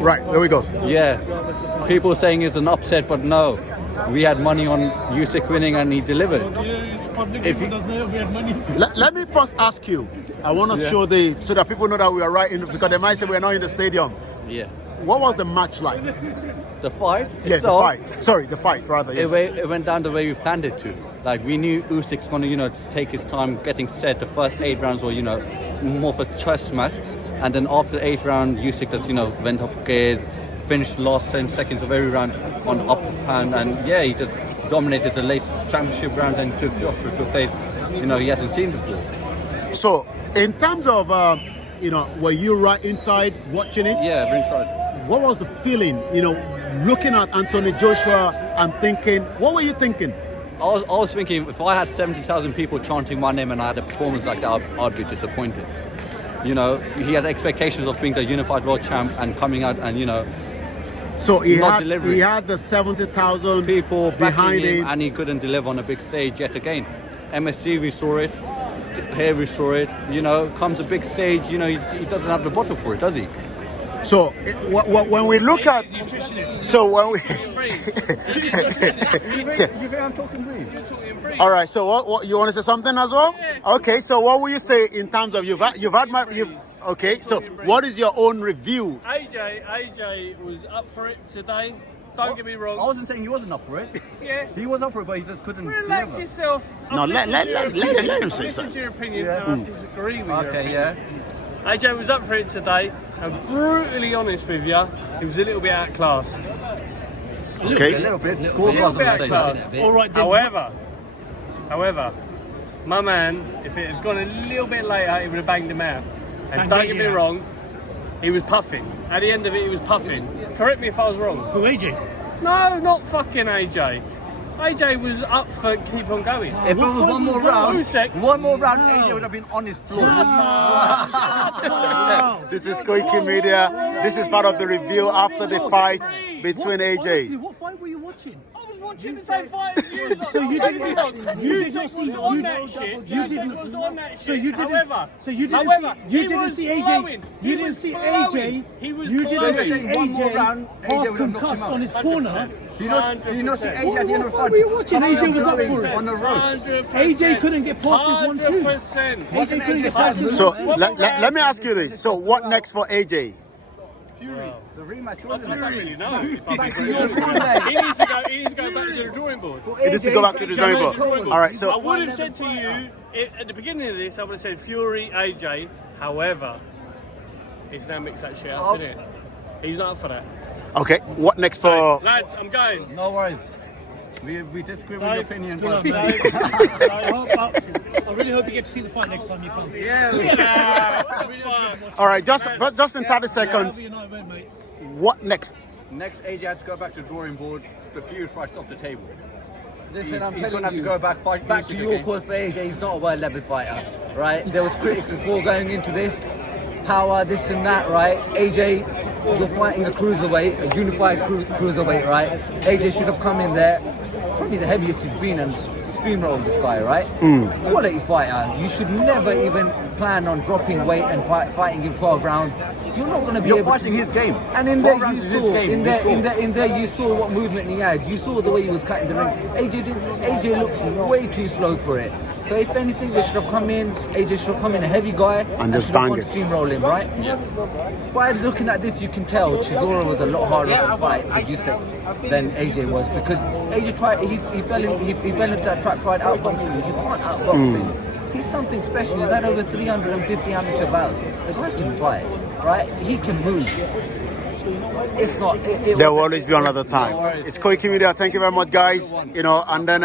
Right, there we go. Yeah, people saying it's an upset, but no. We had money on Usyk winning and he delivered. If he doesn't know we had money. Let me first ask you. I want to show so that people know that we are right in, because they might say we're not in the stadium. Yeah. What was the match like? The fight? Yeah, itself, the fight. Sorry, the fight rather. Yes. It went down the way we planned it to. Like, we knew Usyk's going to, take his time getting set. The first 8 rounds were, more of a chess match. And then after the 8th round, Usyk just, went up gears, finished the last 10 seconds of every round on the upper hand. And yeah, he just dominated the late championship rounds and took Joshua to a place, he hasn't seen before. So, in terms of, were you right inside watching it? Yeah, ringside. What was the feeling, looking at Anthony Joshua and thinking, what were you thinking? I was thinking, if I had 70,000 people chanting my name and I had a performance like that, I'd be disappointed. He had expectations of being the unified world champ and coming out and, so he delivering. He had the 70,000 people behind him, and he couldn't deliver on a big stage yet again. MSC, we saw it. Here we saw it. Comes a big stage, he doesn't have the bottle for it, does he? So when we look at, so when we, I'm talking brief. all right. So what you want to say something as well? Okay. So what will you say in terms of okay. So what is your own review? AJ was up for it today. Don't get me wrong. I wasn't saying he wasn't up for it. Yeah. He was up for it, but he just couldn't Relax deliver. yourself. No, let him say Listen something. to your opinion. I disagree with you. Okay, yeah. AJ was up for it today. I'm brutally honest with you. He was a little bit outclassed. Okay. A little bit. A little bit outclassed. All right, then. However, my man, if it had gone a little bit later, he would have banged him out. And don't get me wrong, he was puffing. At the end of it, he was puffing. Correct me if I was wrong. Who, AJ? No, not fucking AJ. AJ was up for keep on going. If it was one more round, Usyk. AJ would have been on his floor. This is KOIKI Media. This is part of the review after the fight between AJ. Honestly, what fight were you watching? I was watching the same fight as you. So you didn't see on that shit. You didn't. was on that shit. So you didn't. However, So you didn't see AJ. You didn't see AJ. He was You didn't see One more AJ round, AJ half would have knocked him concussed out. on his corner. Do you not see AJ at the end of the What fight? were you watching? AJ was up for it. On the road. 100%. AJ couldn't get past his 1-2. 100%. AJ couldn't get past his So 1-2. let me ask you this. So what next for AJ? Fury. The rematch I wasn't don't it? really know. Back to your He needs to go back to the drawing board. It needs to go back to the drawing board. All right. I So would have said to you at the beginning of this, I would have said Fury, AJ. However, he's now mixed that shit up, isn't it? He's not up for that. okay. What next for? Lads, I'm going. No worries. We disagree with your opinion. Good but- on, man. I really hope you get to see the fight next time you come. All right. Just in 30 seconds. However you know, mate. What next? Next, AJ has to go back to the drawing board. The feud fight's off the table. Listen, I'm He's telling gonna have you, to go back, fight back Usyk to your again. call for AJ, he's not a world level fighter, right? There was critics before going into this, power, this and that, right? AJ, you're fighting a cruiserweight, a unified cruiserweight, right? AJ should have come in there, probably the heaviest he's been, and steamrolled this guy, right? Quality fighter. You should never even plan on dropping weight and fighting in 12 rounds. You're not going to be You're able fighting to. his game. And in 12 there you rounds is his saw, game. in there you saw what movement he had. You saw the way he was cutting the ring. AJ looked way too slow for it. So if anything, they should have come in. AJ should have come in a heavy guy And just should have bang gone it. steamroll him, right? Yeah. By looking at this, you can tell Chisora was a lot harder to fight for Usyk than AJ was, because AJ tried. He fell into that trap, tried outboxing. You can't outbox him. He's something special. He's had over 350 amateur bouts. The guy can fight, right? He can move. It's not. There will always be another time. It's KOIKI Media. Thank you very much, guys. And then